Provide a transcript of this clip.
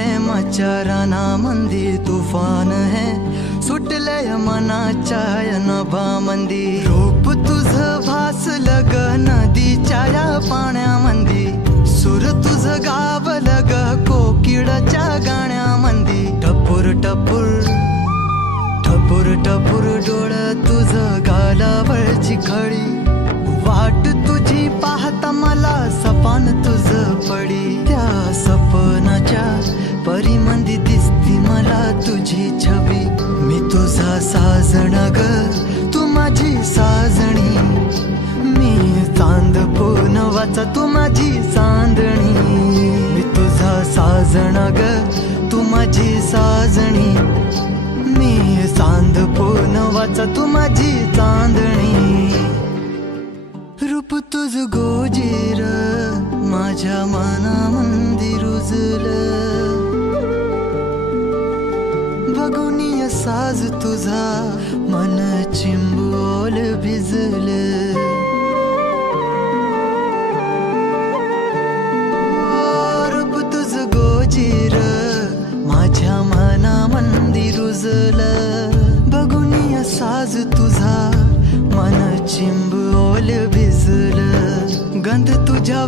प्रेमाच्या रानामंदी तुफान है सुटलय मनाच्या नभामंदी रूप तुझं भासलं ग नदीच्या या पाण्यामंदी सूर तुझं गावलं ग कोकिळाच्या गाण्यामंदी टपूर टपूर टपूर टपूर डोळं तुझं गालावरची खळी वाट तुझी पाहता मला सपान तुझं पडी त्या सपनाच्या परिमंदी दिसती मला तुझी छबी मी तुझा साजण ग तू माझी साजणी मी चांद पूनवाचा तू माझी चांदणी मी तुझा साजण ग तू माझी साजणी मी चांद पूनवाचा तू माझी चांदणी रूप तुझ गोजीर माझ्या मनामंदी रुजलं बघुनिय साज तुझा मन चिंबोल भिजलं रूप तुझ गोजीर माझ्या मनामंदी रुजलं बघुनिय साज तुझा मन चिंबोल भिजलं गंध तुझ्या